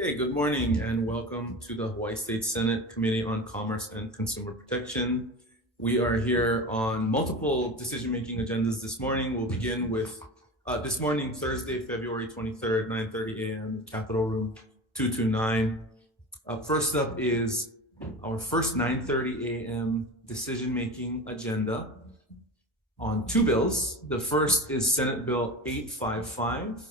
Okay, good morning and welcome to the Hawaii State Senate Committee on Commerce and Consumer Protection. We are here on multiple decision-making agendas this morning. We'll begin with this morning, Thursday, February 23rd, 9:30 a.m., Capitol Room 229. First up is our first 9:30 a.m. decision-making agenda on two bills. The first is Senate Bill 855.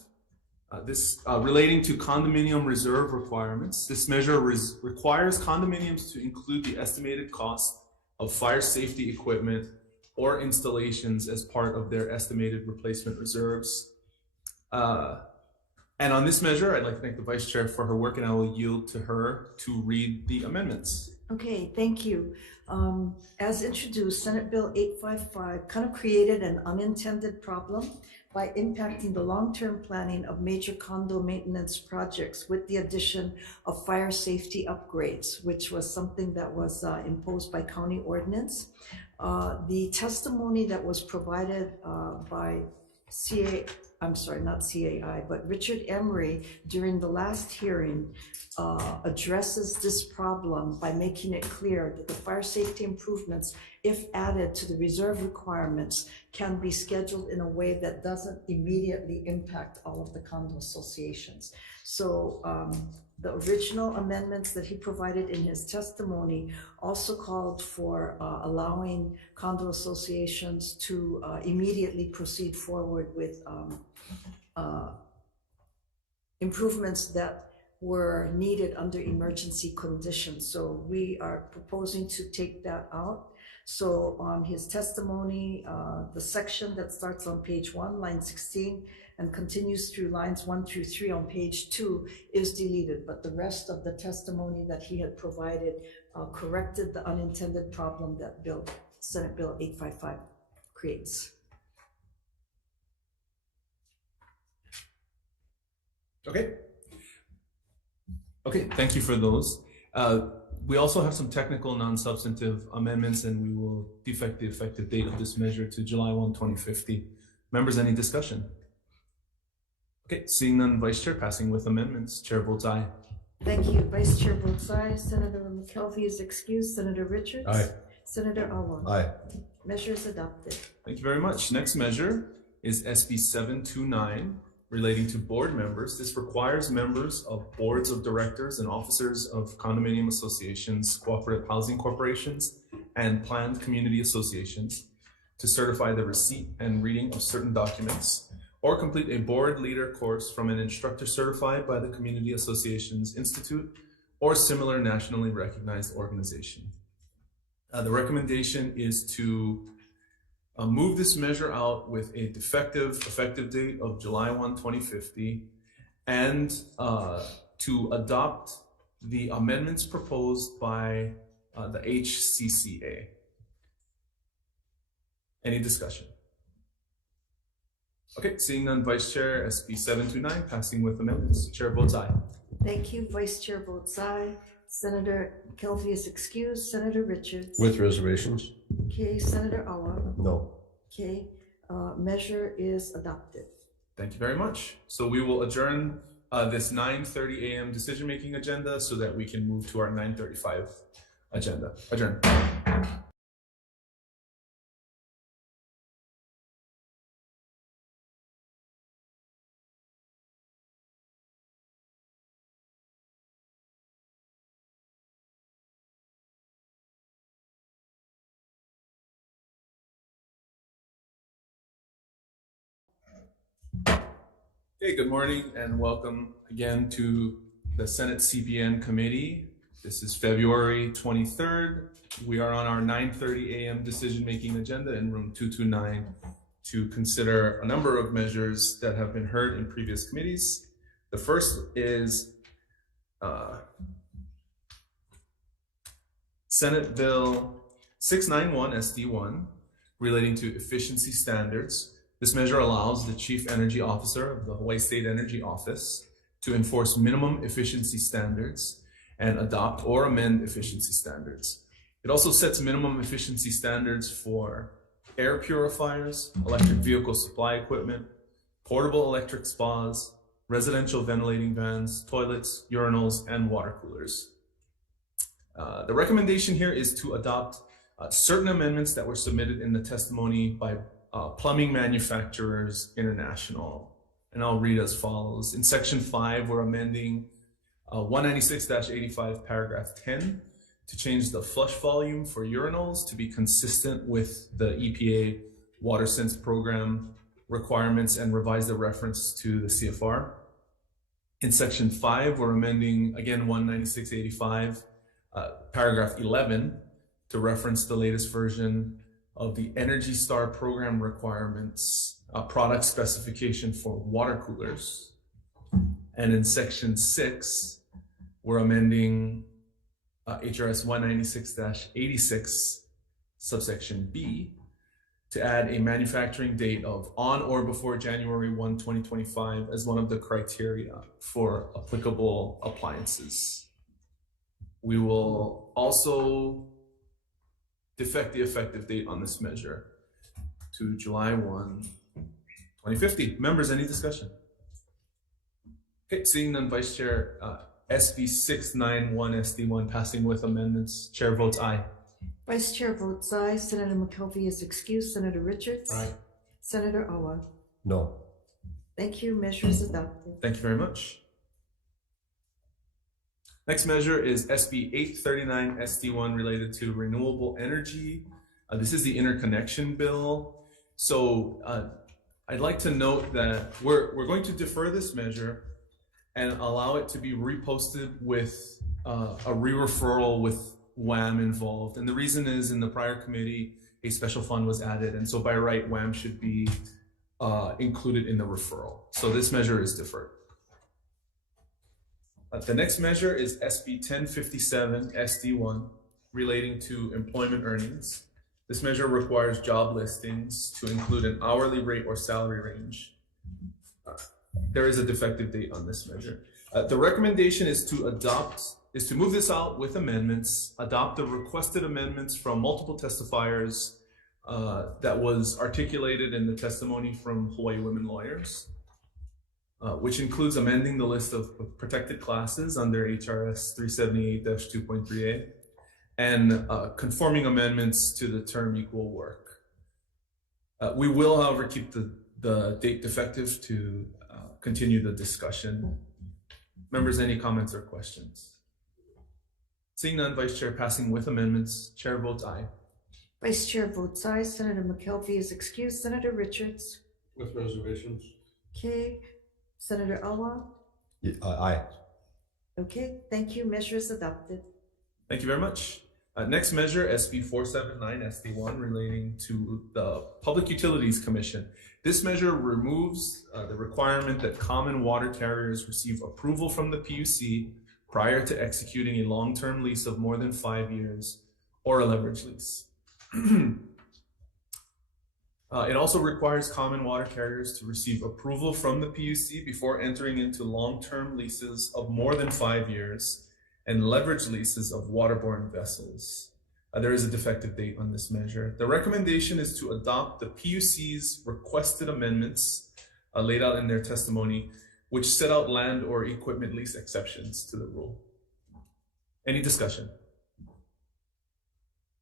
Relating to condominium reserve requirements. This measure requires condominiums to include the estimated cost of fire safety equipment or installations as part of their estimated replacement reserves. And on this measure, I'd like to thank the Vice Chair for her work, and I will yield to her to read the amendments. Okay, thank you. As introduced, Senate Bill 855 kind of created an unintended problem by impacting the long-term planning of major condo maintenance projects with the addition of fire safety upgrades, which was something that was imposed by county ordinance. The testimony that was provided by Richard Emery during the last hearing addresses this problem by making it clear that the fire safety improvements, if added to the reserve requirements, can be scheduled in a way that doesn't immediately impact all of the condo associations. So the original amendments that he provided in his testimony also called for allowing condo associations to immediately proceed forward with improvements that were needed under emergency conditions. So we are proposing to take that out. So on his testimony, the section that starts on page 1, line 16, and continues through lines 1 through 3 on page 2 is deleted, but the rest of the testimony that he had provided corrected the unintended problem that Senate Bill 855 creates. Okay, thank you for those. We also have some technical non-substantive amendments, and we will defect the effective date of this measure to July 1, 2050. Members, any discussion? Okay, seeing none, Vice Chair, passing with amendments. Chair votes aye. Thank you. Vice Chair votes aye. Senator McKelvey is excused. Senator Richards? Aye. Senator Awa? Aye. Measure is adopted. Thank you very much. Next measure is SB 729, relating to board members. This requires members of boards of directors and officers of condominium associations, cooperative housing corporations, and planned community associations to certify the receipt and reading of certain documents or complete a board leader course from an instructor certified by the Community Associations Institute or similar nationally recognized organization. The recommendation is to move this measure out with a effective date of July 1, 2050, and to adopt the amendments proposed by the HCCA. Any discussion? Okay, seeing none, Vice Chair, SB 729, passing with amendments. Chair votes aye. Thank you. Vice Chair votes aye. Senator McKelvey is excused. Senator Richards? With reservations? Okay. Senator Awa? No. Okay. Measure is adopted. Thank you very much. So we will adjourn this 9:30 a.m. decision-making agenda so that we can move to our 9:35 agenda. Adjourn. Okay, good morning and welcome again to the Senate CPN committee. This is February 23rd. We are on our 9:30 a.m. decision-making agenda in room 229 to consider a number of measures that have been heard in previous committees. The first is Senate Bill 691 SD1 relating to efficiency standards. This measure allows the Chief Energy Officer of the Hawaii State Energy Office to enforce minimum efficiency standards and adopt or amend efficiency standards. It also sets minimum efficiency standards for air purifiers, electric vehicle supply equipment, portable electric spas, residential ventilating vans, toilets, urinals, and water coolers. The recommendation here is to adopt certain amendments that were submitted in the testimony by Plumbing Manufacturers International. And I'll read as follows. In section 5, we're amending 196-85 paragraph 10 to change the flush volume for urinals to be consistent with the EPA Water Sense program requirements and revise the reference to the CFR. In section 5, we're amending, again, 196-85 paragraph 11 to reference the latest version of the Energy Star program requirements, product specification for water coolers. And in section 6, we're amending HRS 196-86 subsection B to add a manufacturing date of on or before January 1, 2025 as one of the criteria for applicable appliances. We will also defect the effective date on this measure to July 1, 2050. Members, any discussion? Okay, seeing none, Vice Chair, SB 691 SD1 passing with amendments. Chair votes aye. Vice Chair votes aye. Senator McKelvey is excused. Senator Richards? Aye. Senator Awa? No. Thank you. Measure is adopted. Thank you very much. Next measure is SB 839 SD1 related to renewable energy. This is the interconnection bill. So I'd like to note that we're going to defer this measure and allow it to be reposted with a re-referral with WAM involved. And the reason is in the prior committee, a special fund was added. And so by right, WAM should be included in the referral. So this measure is deferred. The next measure is SB 1057 SD1 relating to employment earnings. This measure requires job listings to include an hourly rate or salary range. There is a defective date on this measure. The recommendation is to move this out with amendments, adopt the requested amendments from multiple testifiers that was articulated in the testimony from Hawaii women lawyers, which includes amending the list of protected classes under HRS 378-2.3a and conforming amendments to the term equal work. We will, however, keep the date defective to continue the discussion. Members, any comments or questions? Seeing none, Vice Chair passing with amendments. Chair votes aye. Vice Chair votes aye. Senator McKelvey is excused. Senator Richards? With reservations. Okay. Senator Awa? Yeah, aye. Okay, thank you. Measure is adopted. Thank you very much. Next measure, SB 479 SD1 relating to the Public Utilities Commission. This measure removes the requirement that common water carriers receive approval from the PUC prior to executing a long-term lease of more than 5 years or a leverage lease. It also requires common water carriers to receive approval from the PUC before entering into long-term leases of more than 5 years and leverage leases of waterborne vessels. There is a defective date on this measure. The recommendation is to adopt the PUC's requested amendments laid out in their testimony, which set out land or equipment lease exceptions to the rule. Any discussion?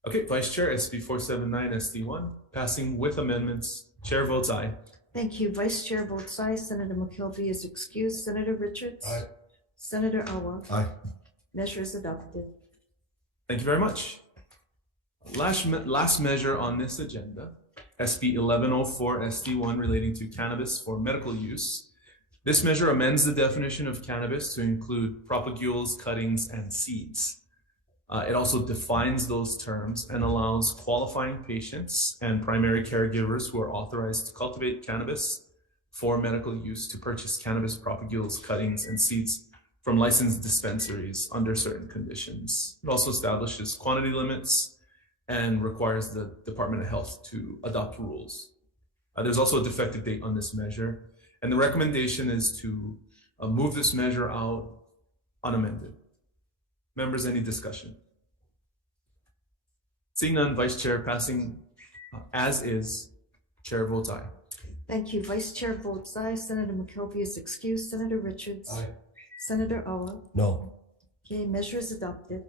Okay, Vice Chair, SB 479 SD1, passing with amendments. Chair votes aye. Thank you. Vice Chair votes aye. Senator McKelvey is excused. Senator Richards? Aye. Senator Awa? Aye. Measure is adopted. Thank you very much. Last measure on this agenda, SB 1104 SD1 relating to cannabis for medical use. This measure amends the definition of cannabis to include propagules, cuttings, and seeds. It also defines those terms and allows qualifying patients and primary caregivers who are authorized to cultivate cannabis for medical use to purchase cannabis propagules, cuttings, and seeds from licensed dispensaries under certain conditions. It also establishes quantity limits and requires the Department of Health to adopt rules. There's also a defective date on this measure, and the recommendation is to move this measure out unamended. Members, any discussion? Seeing none, Vice Chair passing as is. Chair votes aye. Thank you. Vice Chair votes aye. Senator McKelvey is excused. Senator Richards. Aye. Senator Owa. No. Okay, measure is adopted.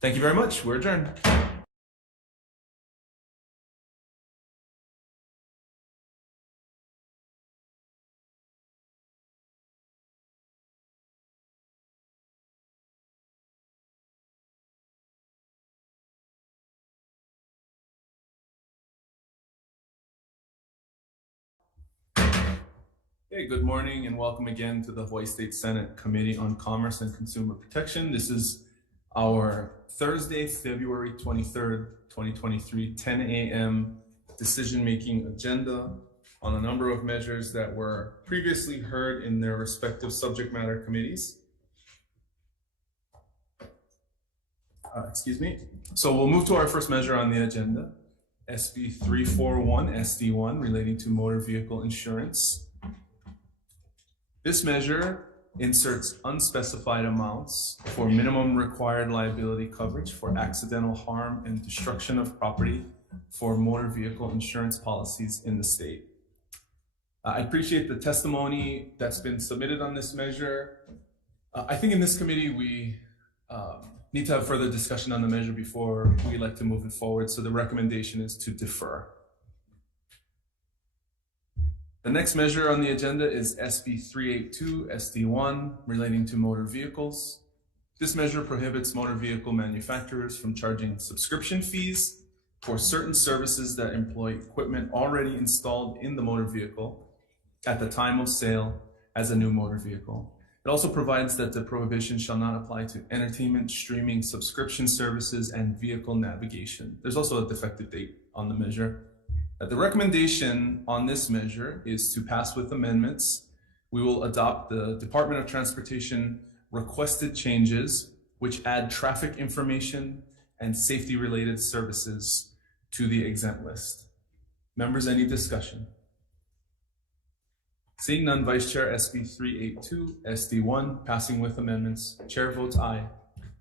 Thank you very much. We're adjourned. Hey, good morning and welcome again to the Hawaii State Senate Committee on Commerce and Consumer Protection. This is our Thursday, February 23rd, 2023, 10 a.m. decision-making agenda on a number of measures that were previously heard in their respective subject matter committees. Excuse me. So we'll move to our first measure on the agenda, SB 341 SD1 relating to motor vehicle insurance. This measure inserts unspecified amounts for minimum required liability coverage for accidental harm and destruction of property for motor vehicle insurance policies in the state. I appreciate the testimony that's been submitted on this measure. I think in this committee, we need to have further discussion on the measure before we elect to move it forward. So the recommendation is to defer. The next measure on the agenda is SB 382 SD1 relating to motor vehicles. This measure prohibits motor vehicle manufacturers from charging subscription fees for certain services that employ equipment already installed in the motor vehicle at the time of sale as a new motor vehicle. It also provides that the prohibition shall not apply to entertainment, streaming, subscription services, and vehicle navigation. There's also a defective date on the measure. The recommendation on this measure is to pass with amendments. We will adopt the Department of Transportation requested changes, which add traffic information and safety-related services to the exempt list. Members, any discussion? Seeing none, Vice Chair, SB 382 SD1, passing with amendments. Chair votes aye.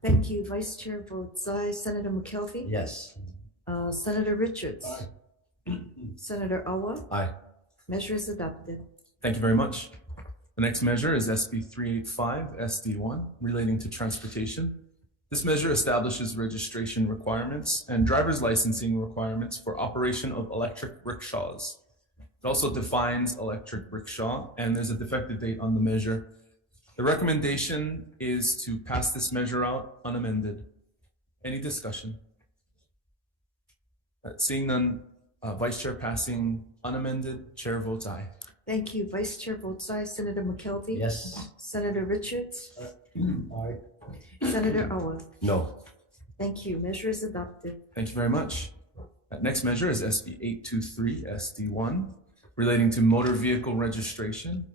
Thank you. Vice Chair votes aye. Senator McKelvey. Yes. Senator Richards. Aye. Senator Owa. Aye. Measure is adopted. Thank you very much. The next measure is SB 385 SD1 relating to transportation. This measure establishes registration requirements and driver's licensing requirements for operation of electric rickshaws. It also defines electric rickshaw, and there's a defective date on the measure. The recommendation is to pass this measure out unamended. Any discussion? Seeing none, Vice Chair passing unamended, Chair votes aye. Thank you. Vice Chair votes aye. Senator McKelvey. Yes. Senator Richards. Aye. Senator Owa. No. Thank you. Measure is adopted. Thank you very much. Next measure is SB 823 SD1 relating to motor vehicle registration.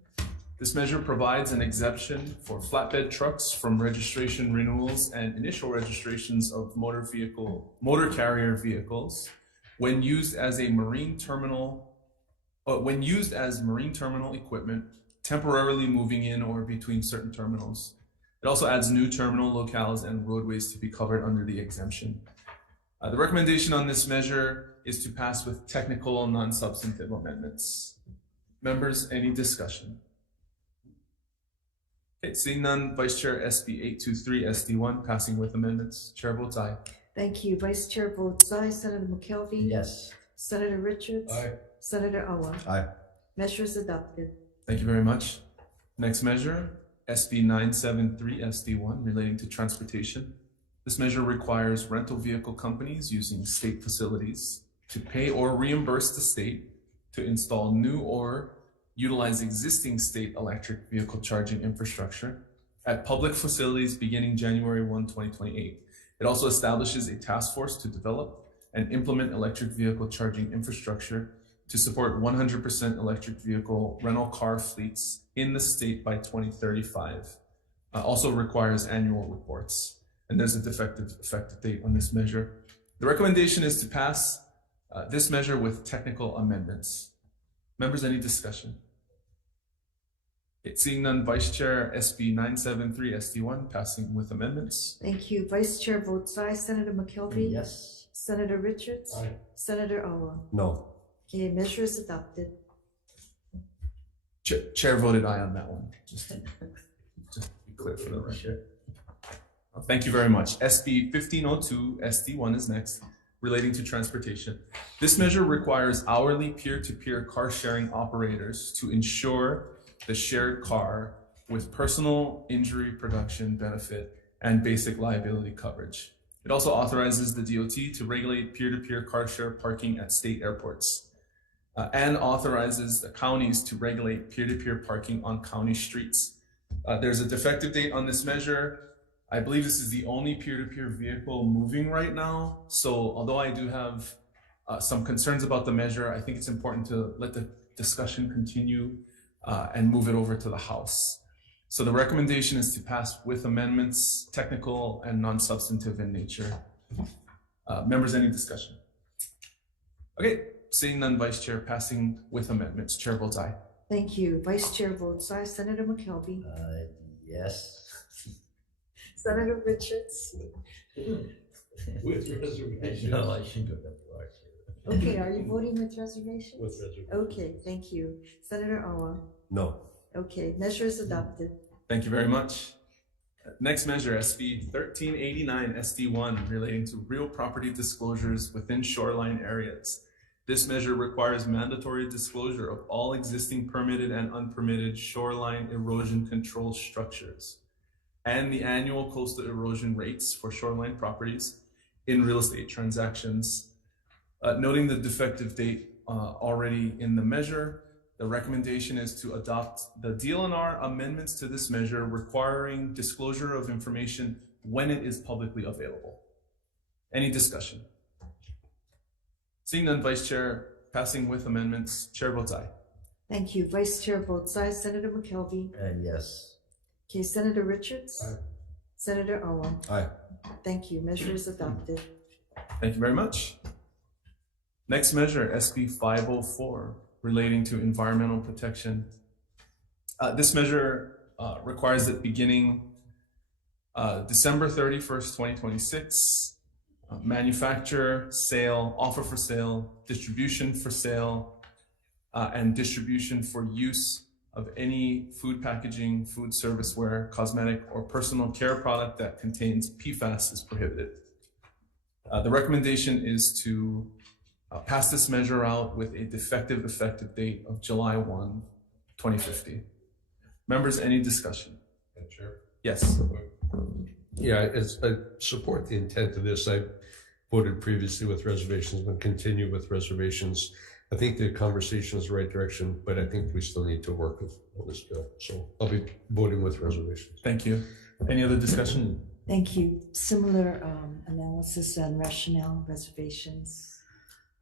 This measure provides an exemption for flatbed trucks from registration renewals and initial registrations of motor carrier vehicles when used as marine terminal equipment temporarily moving in or between certain terminals. It also adds new terminal locales and roadways to be covered under the exemption. The recommendation on this measure is to pass with technical non-substantive amendments. Members, any discussion? Okay, seeing none, Vice Chair, SB 823 SD1 passing with amendments. Chair votes aye. Thank you. Vice Chair votes aye. Senator McKelvey. Yes. Senator Richards. Aye. Senator Owa. Aye. Measure is adopted. Thank you very much. Next measure, SB 973 SD1 relating to transportation. This measure requires rental vehicle companies using state facilities to pay or reimburse the state to install new or utilize existing state electric vehicle charging infrastructure at public facilities beginning January 1, 2028. It also establishes a task force to develop and implement electric vehicle charging infrastructure to support 100% electric vehicle rental car fleets in the state by 2035. Also requires annual reports. And there's a defective effective date on this measure. The recommendation is to pass this measure with technical amendments. Members, any discussion? Seeing none, Vice Chair, SB 973 SD1 passing with amendments. Thank you. Vice Chair votes aye. Senator McKelvey. Yes. Senator Richards. Aye. Senator Owa. No. Okay, measure is adopted. Chair voted aye on that one, just to be clear for the record. Thank you very much. SB 1502 SD1 is next, relating to transportation. This measure requires hourly peer-to-peer car sharing operators to insure the shared car with personal injury production benefit and basic liability coverage. It also authorizes the DOT to regulate peer-to-peer car share parking at state airports and authorizes the counties to regulate peer-to-peer parking on county streets. There's a defective date on this measure. I believe this is the only peer-to-peer vehicle moving right now. So although I do have some concerns about the measure, I think it's important to let the discussion continue and move it over to the House. So the recommendation is to pass with amendments, technical and non-substantive in nature. Members, any discussion? Okay, seeing none, Vice Chair, passing with amendments. Chair votes aye. Thank you. Vice Chair votes aye. Senator McKelvey. Yes. Senator Richards. With reservations. No, I shouldn't go that far. Okay, are you voting with reservations? With reservations. Okay, thank you. Senator Owa. No. Okay, measure is adopted. Thank you very much. Next measure, SB 1389 SD1, relating to real property disclosures within shoreline areas. This measure requires mandatory disclosure of all existing permitted and unpermitted shoreline erosion control structures and the annual coastal erosion rates for shoreline properties in real estate transactions. Noting the defective date already in the measure, the recommendation is to adopt the DLNR amendments to this measure requiring disclosure of information when it is publicly available. Any discussion? Seeing none, Vice Chair, passing with amendments. Chair votes aye. Thank you. Vice Chair votes aye. Senator McKelvey. Yes. Okay, Senator Richards. Aye. Senator Owen. Aye. Thank you. Measure is adopted. Thank you very much. Next measure, SB 504, relating to environmental protection. This measure requires that beginning December 31st, 2026, manufacture, sale, offer for sale, distribution for sale, and distribution for use of any food packaging, food serviceware, cosmetic, or personal care product that contains PFAS is prohibited. The recommendation is to pass this measure out with a defective effective date of July 1, 2050. Members, any discussion? Chair. Yes. Yeah, I support the intent of this. I voted previously with reservations, but continue with reservations. I think the conversation is the right direction, but I think we still need to work with this bill. So I'll be voting with reservations. Thank you. Any other discussion? Thank you. Similar analysis and rationale reservations.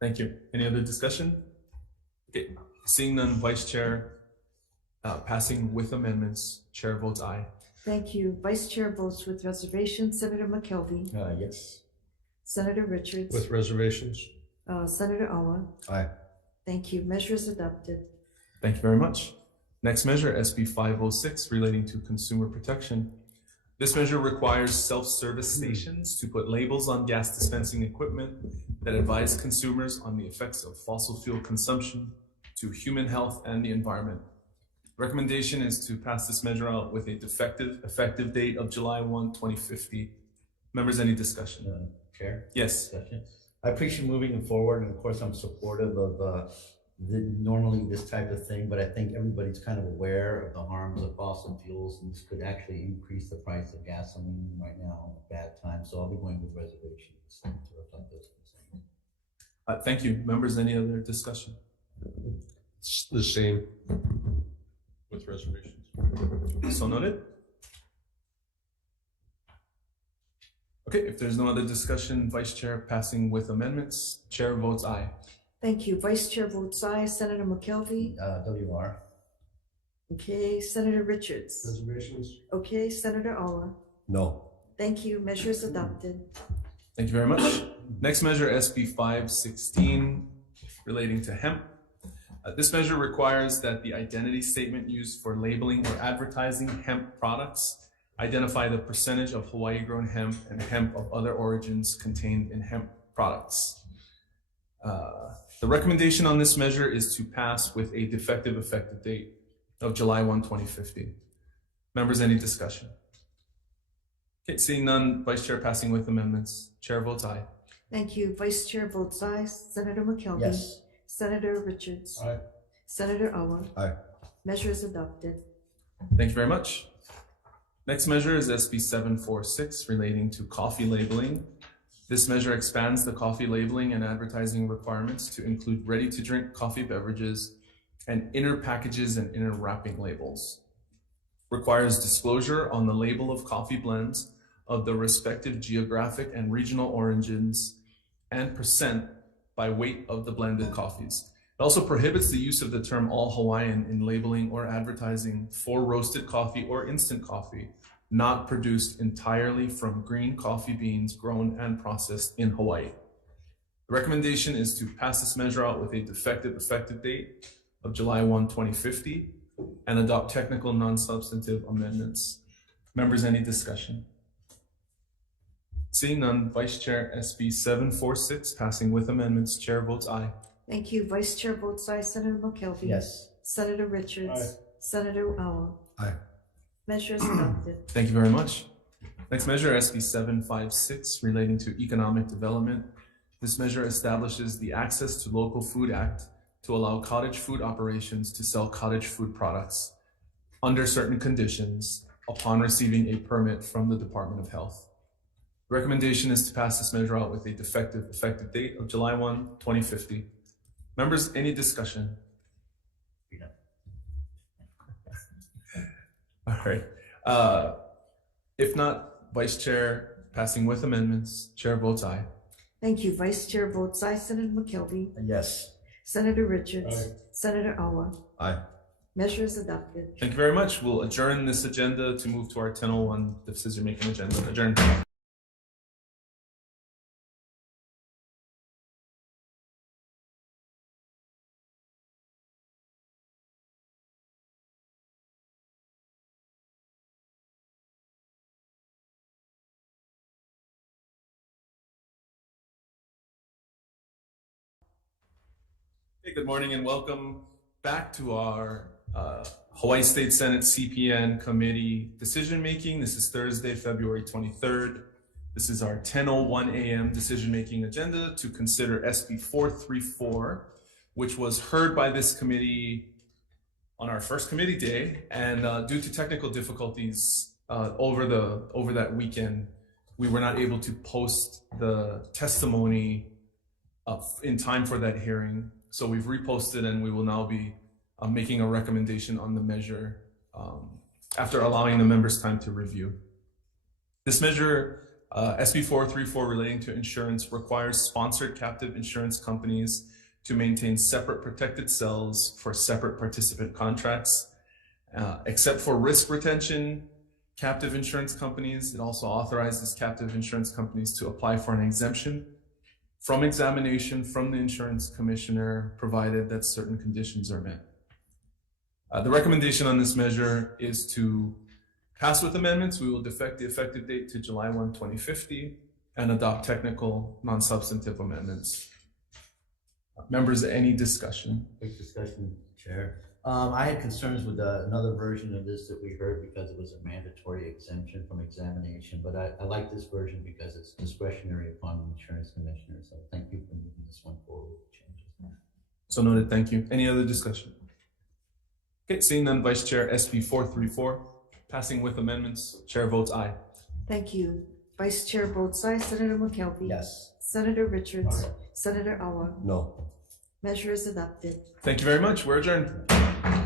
Thank you. Any other discussion? Okay. Seeing none, Vice Chair, passing with amendments. Chair votes aye. Thank you. Vice Chair votes with reservations. Senator McKelvey. Yes. Senator Richards. With reservations? Senator Owen. Aye. Thank you. Measure is adopted. Thank you very much. Next measure, SB 506, relating to consumer protection. This measure requires self-service stations to put labels on gas dispensing equipment that advise consumers on the effects of fossil fuel consumption to human health and the environment. Recommendation is to pass this measure out with a defective effective date of July 1, 2050. Members, any discussion? Chair? Yes. Discussion? I appreciate moving it forward, and of course I'm supportive of normally this type of thing, but I think everybody's kind of aware of the harms of fossil fuels, and this could actually increase the price of gasoline right now at a bad time. So I'll be going with reservations to reflect those concerns. Thank you. Members, any other discussion? It's the same with reservations. So noted. Okay, if there's no other discussion, Vice Chair passing with amendments. Chair votes aye. Thank you. Vice Chair votes aye. Senator McKelvey. WR. Okay. Senator Richards. Reservations. Okay. Senator Owen. No. Thank you. Measure is adopted. Thank you very much. Next measure, SB 516, relating to hemp. This measure requires that the identity statement used for labeling or advertising hemp products identify the percentage of Hawaii grown hemp and hemp of other origins contained in hemp products. The recommendation on this measure is to pass with a defective effective date. of July 1, 2050. Members, any discussion? Okay, seeing none, Vice Chair passing with amendments. Chair votes aye. Thank you. Vice Chair votes aye. Senator McKelvey. Yes. Senator Richards. Aye. Senator Awa. Aye. Measure is adopted. Thank you very much. Next measure is SB 746 relating to coffee labeling. This measure expands the coffee labeling and advertising requirements to include ready-to-drink coffee beverages and inner packages and inner wrapping labels. Requires disclosure on the label of coffee blends of the respective geographic and regional origins and percent by weight of the blended coffees. It also prohibits the use of the term all Hawaiian in labeling or advertising for roasted coffee or instant coffee, not produced entirely from green coffee beans grown and processed in Hawaii. The recommendation is to pass this measure out with a defective effective date of July 1, 2050, and adopt technical non-substantive amendments. Members, any discussion? Seeing none, Vice Chair SB 746 passing with amendments. Chair votes aye. Thank you. Vice Chair votes aye. Senator McKelvey. Yes. Senator Richards. Aye. Senator Awa. Aye. Measure is adopted. Thank you very much. Next measure, SB 756, relating to economic development. This measure establishes the Access to Local Food Act to allow cottage food operations to sell cottage food products under certain conditions upon receiving a permit from the Department of Health. The recommendation is to pass this measure out with a defective effective date of July 1, 2050. Members, any discussion? All right. If not, Vice Chair passing with amendments. Chair votes aye. Thank you. Vice Chair votes aye. Senator McKelvey. Yes. Senator Richards. Aye. Senator Awa. Aye. Measure is adopted. Thank you very much. We'll adjourn this agenda to move to our 10:01 decision-making agenda. Adjourn. Hey, good morning and welcome back to our Hawaii State Senate CPN committee decision-making. This is Thursday, February 23rd. This is our 10:01 a.m. decision-making agenda to consider SB 434, which was heard by this committee on our first committee day. And due to technical difficulties over that weekend, we were not able to post the testimony in time for that hearing. So we've reposted and we will now be making a recommendation on the measure after allowing the members time to review. This measure, SB 434 relating to insurance, requires sponsored captive insurance companies to maintain separate protected cells for separate participant contracts. Except for risk retention, captive insurance companies, it also authorizes captive insurance companies to apply for an exemption from examination from the insurance commissioner, provided that certain conditions are met. The recommendation on this measure is to pass with amendments. We will defect the effective date to July 1, 2050 and adopt technical non-substantive amendments. Members, any discussion? Quick discussion, Chair. I had concerns with another version of this that we heard because it was a mandatory exemption from examination, but I like this version because it's discretionary upon the insurance commissioner. So thank you for moving this one forward with changes. So noted, thank you. Any other discussion? Okay, seeing none, Vice Chair SB 434, passing with amendments. Chair votes aye. Thank you. Vice Chair votes aye. Senator McKelvey. Yes. Senator Richards. Aye. Senator Awa. No. Measure is adopted. Thank you very much. We're adjourned.